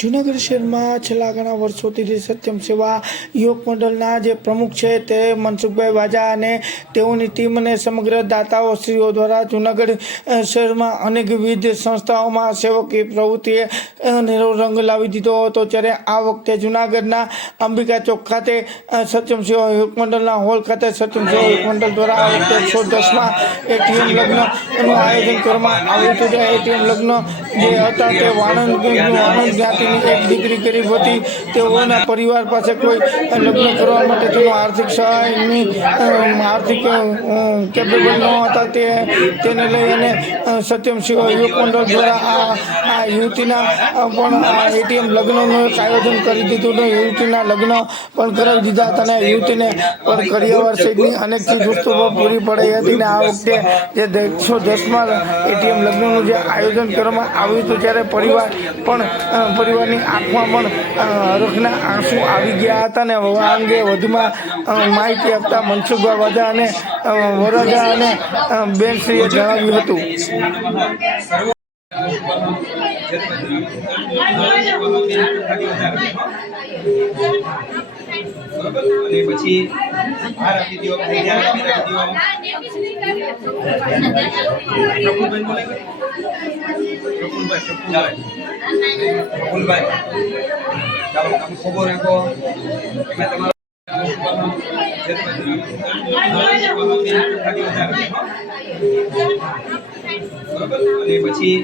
જુનાગઢ શહેરમાં છેલ્લા ઘણા વર્ષોથી સત્યમ સેવા યુવક મંડળના જે પ્રમુખ છે તે મનસુખભાઈ વાજા અને તેઓની ટીમ અને સમગ્ર દાતાઓ શ્રીઓ દ્વારા જુનાગઢ શહેરમાં શહેરમાં અનેકવિધ સંસ્થાઓમાં સેવકી પ્રવૃત્તિએ નેરો રંગ લાવી દીધો હતો. ત્યારે આ વખતે જુનાગઢના અંબિકા ચોક ખાતે સત્યમ સેવા યુવક મંડળના હોલ ખાતે સત્યમ સેવા યુવક મંડળ દ્વારા આ વખતે એકસો દસમાં એટીએમ લગ્નનું આયોજન કરવામાં આવ્યું હતું. એટીએમ લગ્ન જે હતા તે વાણંદ વાણંદ જ્ઞાતિની એક દીકરી ગરીબ હતી તેઓના પરિવાર પાસે કોઈ લગ્ન કરવા માટે તેનો આર્થિક સહાયની આર્થિક કેપેબલ ન હતા તે તેને લઈ અને સત્યમ શિવ યુવક મંડળ દ્વારા આ આ યુવતીના પણ આ એટીએમ લગ્નનું એક આયોજન કરી દીધું હતું. યુવતીના લગ્ન પણ કરાવી દીધા હતા અને યુવતીને પણ કરિયાવર સહિતની અનેક ચીજ વસ્તુઓ પૂરી પડી હતી ને આ વખતે જે એકસો દસમાં એટીએમ લગ્નનું જે આયોજન કરવામાં આવ્યું હતું ત્યારે પરિવાર પણ અ, પરિવારની આંખમાં પણ હરખના આંસુ આવી ગયા હતા ને આ અંગે વધુમાં માહિતી આપતા મનસુખભાઈ વાજા અને વરદા અને બેનશ્રીએ જણાવ્યું હતું. પછી પ્રફુલભાઈ બોલે પ્રફુલભાઈ પ્રફુલભાઈ પ્રફુલભાઈ ચાલો તમે ખબર રાખો તમે તમારો બરોબર અને પછી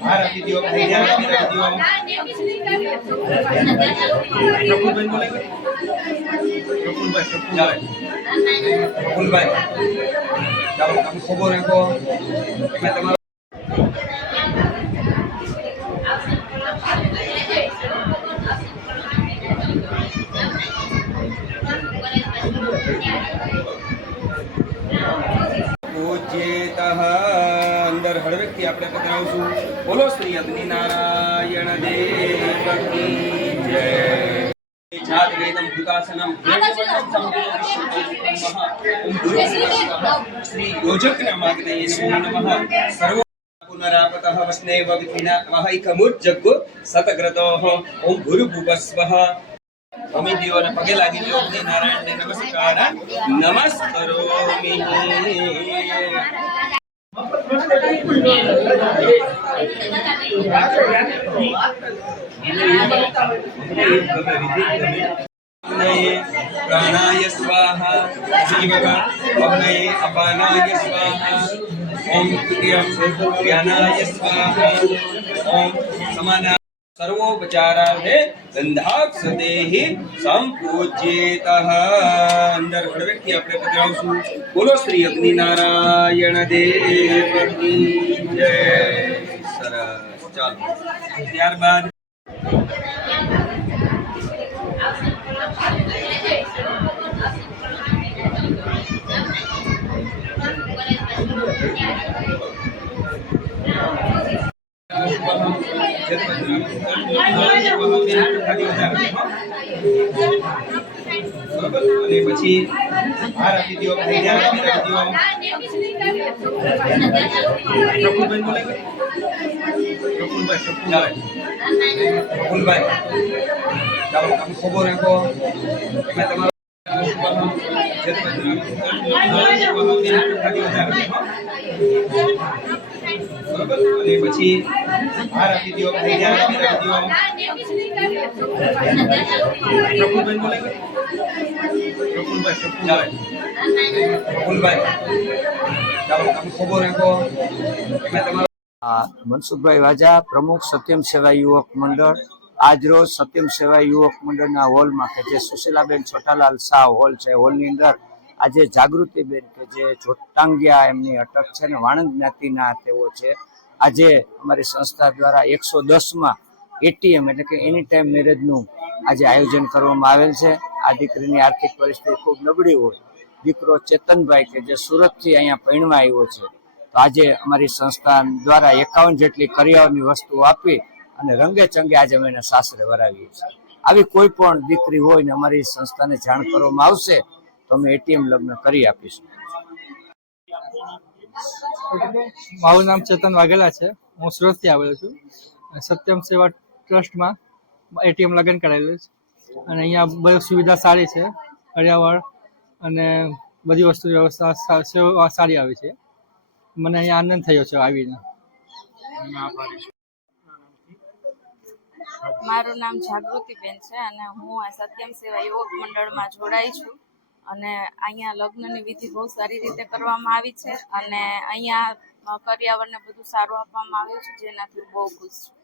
હાર આપી દો તૈયાર આપી રાખી દો પ્રફુલભાઈ બોલે પ્રફુલભાઈ પ્રફુલભાઈ પ્રફુલભાઈ ચાલો તમે ખબર રાખો તમે તમારો પૂજ્યેતઃ શ્રી અગ્નિ નારાયણ દેવ જય. જાત વેદમ ભૂતાસનમ શ્રી નમઃ. સર્વ પુનરાપતઃ વસ્નેવ વિધિના વહૈકમુર્જગ્ગો સતગ્રતોઃ ઓમ ભૂર્ભુવસ્વઃ અમી દેવોને પગે લાગી દો અગ્નિ નારાયણને નમસ્કાર નમસ્કરોમિ પ્રાણાય સ્વાહા જીવક અગ્નये અપાનાય સ્વાહા ઓમ તૃતીયમ જ્ઞાનાય સ્વાહા। ઓમ સમાના સર્વોપચારાર્થે ગંધાક્ષદેહી સંપૂજ્યેતઃ। અંદર હળવેથી આપણે પધરાવશું। બોલો શ્રી અગ્નિ નારાયણ દેવ કી જય। સરસ, ચાલો, ત્યારબાદ અને પછી હાર આપી દો તૈયાર આપી રાખી દો પ્રફુલભાઈ બોલે પ્રફુલભાઈ પ્રફુલભાઈ પ્રફુલભાઈ ચાલો તમે ખબર રાખો તમે તમારો બરોબર અને પછી બહાર આપી દો તૈયાર આપી રાખી દો પ્રફુલભાઈ બોલે મનસુખભાઈ વાજા, પ્રમુખ સત્યમ સેવા યુવક મંડળ. આજરોજ સત્યમ સેવા યુવક મંડળના હોલમાં કે જે સુશીલાબેન છોટાલાલ શાહ હોલ છે, હોલની અંદર આજે જાગૃતિબેન કે જે જોટાંગિયા એમની અટક છે ને વાણંદ જ્ઞાતિના તેઓ છે. આજે અમારી સંસ્થા દ્વારા એકસો દસમાં એટીએમ એટલે કે એની ટાઈમ મેરેજનું આજે આયોજન કરવામાં આવેલ છે. આ દીકરીની આર્થિક પરિસ્થિતિ ખૂબ નબળી હોય. દીકરો ચેતનભાઈ કે જે સુરતથી અહીંયા પૈણવા આવ્યો છે. તો આજે અમારી સંસ્થા દ્વારા એકાવન જેટલી કરિયાઓની વસ્તુઓ આપી અને રંગે ચંગે આજે અમે એને સાસરે વરાવીએ છીએ. આવી કોઈ પણ દીકરી હોય ને અમારી સંસ્થાને જાણ કરવામાં આવશે તો અમે એટીએમ લગ્ન કરી આપીશું. મારું નામ ચેતન વાઘેલા છે. હું સુરતથી આવેલો છું. સત્યમ સેવા ટ્રસ્ટમાં એટીએમ લગ્ન કરાયેલું છે. અને અહીંયા બધી સુવિધા સારી છે. પર્યાવરણ અને બધી વસ્તુ વ્યવસ્થા સેવા સારી આવી છે. મને અહીંયા આનંદ થયો છે આવીને. મારું નામ જાગૃતિબેન છે અને હું આ સત્યમ સેવા યુવક મંડળમાં જોડાઈ છું. અને અહીંયા લગ્નની વિધિ બહુ સારી રીતે કરવામાં આવી છે અને અહીંયા પર્યાવરણને બધું સારું આપવામાં આવ્યું છે, જેનાથી બહુ ખુશ છું.